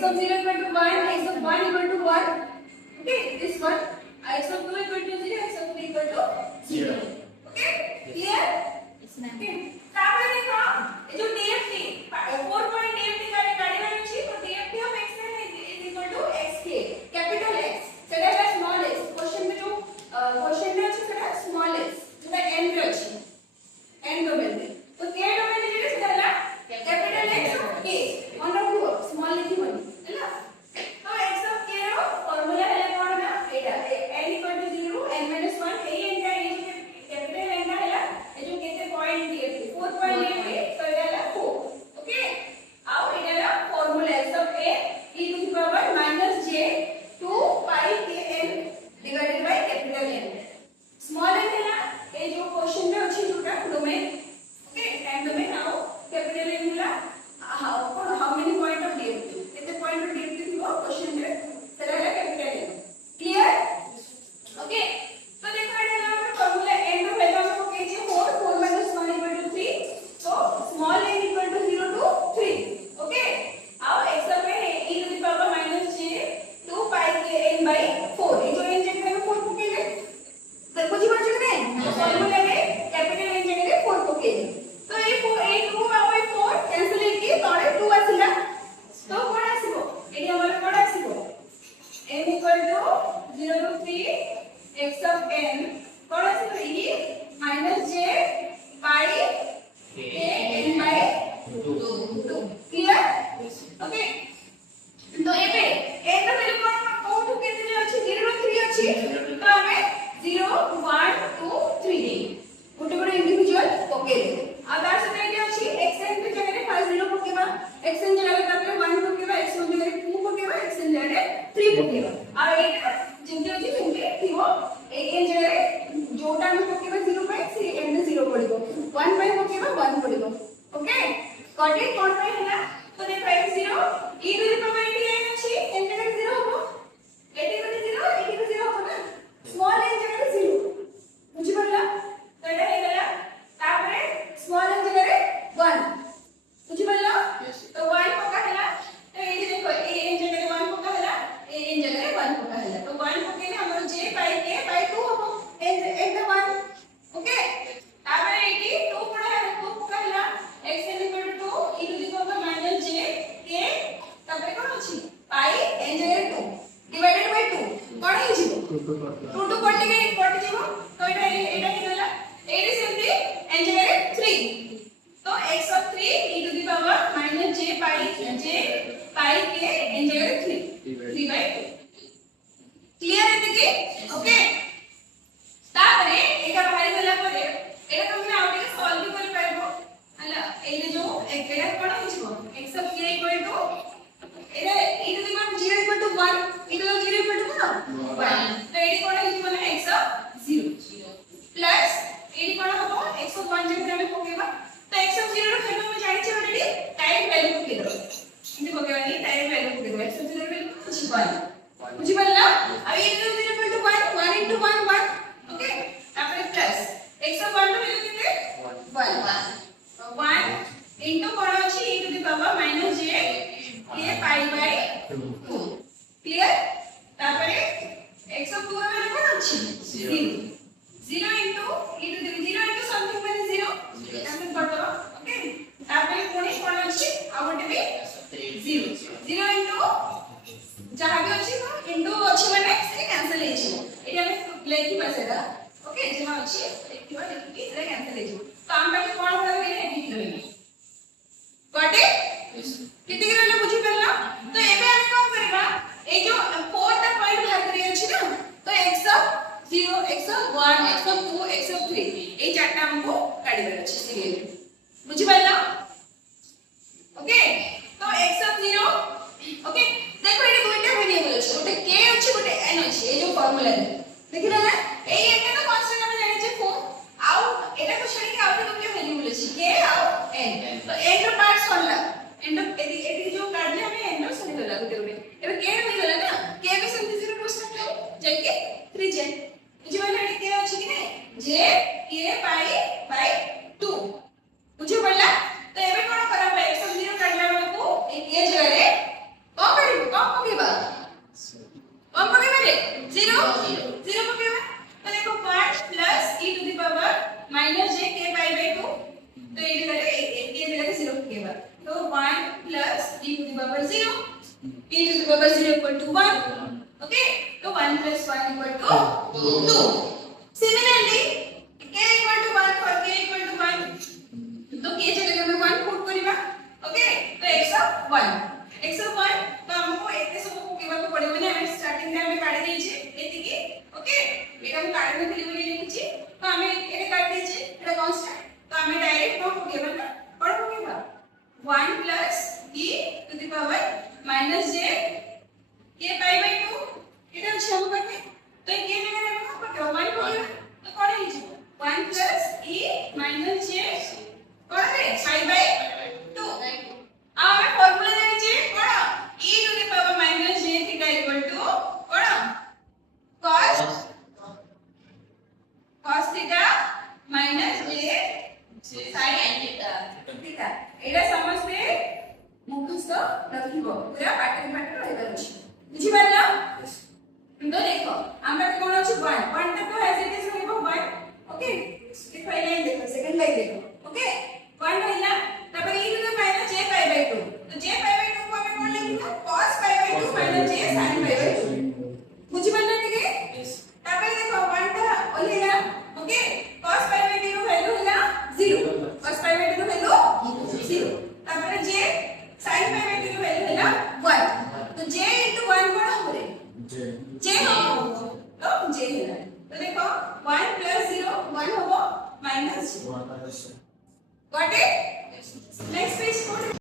x of 0 equal to 1, x of 1 equal to 1. Okay, this one. X of 2 equal to 0, x of 3 equal to 0. Okay, clear? Yes, ma'am. Okay. तापर देखो ये जो DFT 4 point DFT गाड़ी वाली छी तो DFT of x is equal to xk capital X सेटा है small x क्वेश्चन में जो क्वेश्चन में ଅଛି सेटा small x जेटा n रे अछि n डोमेन में तो k डोमेन में जेटा सेटा है capital X of k मन रखो small लिखिबनी हैला तो x of k row formula है कोन ना एटा n equal to 0 n minus 1 A n का कैपिटल n का हैला ए जो केते पॉइंट दिए 4 पॉइंट दिए तो एटा है 4 ओके आओ एटा है formula x of a e to the power minus j 2 pi k n divided by capital N small n हैला ए जो क्वेश्चन में अछि जोटा डोमेन ओके टाइम डोमेन आओ कैपिटल N हैला how many point of DFT केते point of DFT थिबो question में सेटा है कैपिटल N क्लियर ओके तो देखो एटा है फार्मूला n रो वैल्यू हमको KJ 4 4 minus 1 equal to 3 so small n equal to 0 to 3 okay आओ x of a e to the power minus j 2 pi k n by 4 ये जो n जगह में 4 पकेले तो बुझी पड़छ कि नहीं फार्मूला में कैपिटल n जगह 4 पकेले तो ये 4 8 2 आओ 4 कैंसिल की तळे 2 आसिला तो कोन आसीबो एडी हमर कोन आसीबो n equal to 0 to 3 x of n कोन आसीबो e minus j pi k n by 2 clear okay तो एबे n रो वैल्यू कोठु केते अछि 0 रो 3 अछि तो हमें 0 1 2 3 दे गोटे गोटे इंडिविजुअल पकेले आ तार से एटे अछि xn के जगह 5 0 पकेबा xn जगह तापर 1 पकेबा xn जगह 2 पकेबा xn जगह 3 पकेबा आ एटा जिंते अछि जिंते थिबो an जगह जोटा में पकेबा 0 बाय से n में 0 पड़िबो 1 बाय पकेबा 1 पड़िबो ओके कटे कोन बाय हैला तो देखो x 0 e to the power n अछि n जगह 0 होबो एटी को 0 एटी को 0 होबो ना स्मॉल n जगह 0 बुझि पड़ला तो एटा हे गेला तापरे स्मॉल n जगह 1 बुझि पड़ला तो 1 पका हैला तो एटी देखो a n जगह 1 पका हैला a n जगह 1 पका हैला तो 1 पकेले हमर j by k by 2 होबो n the 1 ओके तापरे एटी 2 पड़ा है 2 पका हैला x n equal to 2 e to the power minus j k तापरे कोन अछि pi n जगह 2 divided by 2 कोन हे जिवो 2 2 कटि जिवो तो एटा हे गेला एटी सिंपली n जगह 3 तो x of 3 e to the power minus j pi k n जगह 3 by 2 क्लियर है कि ओके तापरे एटा बाहर गला परे एटा तुमने आउटे सॉल्व भी कर पाइबो हला एने जो एटा कोन हिजबो x of k equal to Etah e to the power 0 equal to 1 e to the 0 equal to कोन 1 तो एटी कोन हिजबो ना x of 0 प्लस एटी कोन हबो x of 1 जब हमें पकेबा तो x of 0 रो वैल्यू में जानि छै ऑलरेडी टाइम वैल्यू पके दो इने पकेबानी टाइम वैल्यू पके दो x of 0 वैल्यू कुछ 1 बुझि पड़ला अब e to the 0 equal to 1 1 into 1 1 okay तापर plus x of 1 row value केते 1 तो 1 into कोन अछि e to the power minus j k pi by 2 clear तापर x of 2 रो वैल्यू कोन अछि 0 0 into e to the 0 into something माने 0 ऐसे पढ़ो ओके तापर कोन कोन अछि आ गोटे भी 0 0 into जहां भी अछि तो इंटू अछि माने से कैंसिल हे जिवो एटा हम लेखि बसेदा ओके जहां अछि लेखिबा लेखि से कैंसिल हे जिवो तो हम बाकी कोन होबे ने एडिट करबे कटे किति करले बुझि परला तो एबे हम कोन करबा ए जो 4 टा पॉइंट बाहर करी अछि ना तो x of 0 x of 1 x of 2 x of 3 ए चारटा हमको काढिबार अछि सीरियल बुझि परला ओके तो x of 0 ओके देखो ये दुईटा वेरिएबल अछि गोटे k अछि गोटे n अछि ए जो फार्मूला रे देखिला ना ए n के तो कांस्टेंट हम जानि छै 4 आउ एटा को छडी के आउटे दुईटा वेरिएबल अछि k आउ n तो n रो पार्ट सनला n रो एटी जो काढले हमें n रो सही गला गोटे गोटे एबे k हो गला ना k भी समझि 0% हो जके 3 j बुझि वाला k अछि कि नै j k pi by 2 बुझि पड़ला तो एबे कोन करबा x of 0 काढला बेलको ए जगह रे कोन 1 equal to 2. Similarly, k equal to 1 for k equal to 1. तो k जगह में 1 पुट करिबा. ओके तो x of 1 तो हमको एते सब को केबा को पड़े माने हम स्टार्टिंग रे हम काढी देछि एति की. ओके एटा हम काढी नथि बोली लिखिछि तो हम एटा काढी देछि एटा कांस्टेंट तो हम डायरेक्ट नो केबा ना पड़ केबा 1 plus e to the power minus j k pi by 2 एटा अछि हम करबे तो k जगह रे हम पकेबा 1 पकेबा तो कोन हे जी 1 plus e minus j कोन है pi by 2 आ हमें फार्मूला जानि छी कोन e to the power minus j theta equal to cone cos theta minus j sin theta एटा समझते मुखस्थ रखिबो पूरा पाठन पाठ रहबा अछि बुझि पारला तो देखो हमरा कोन अछि 1 तक तो एज इट इज रहबो 1 ओके देखो ए लाइन देखो सेकंड लाइन देखो ओके 1 रहला तब e to the minus j pi by 2 तो j pi by 2 को हमें कोन लिखना cos pi by 2 minus j sin pi by 2 बुझि पारला ठीक है तब देखो 1 ता ओलेला ओके cos pi by 2 रो वैल्यू होला 0 cos pi by 2 रो वैल्यू 0 तब j sin pi by 2 रो वैल्यू होला 1 तो j into 1 कोन होरे j हो तो j होला तो देखो 1 plus 0 1 होबो minus got it next page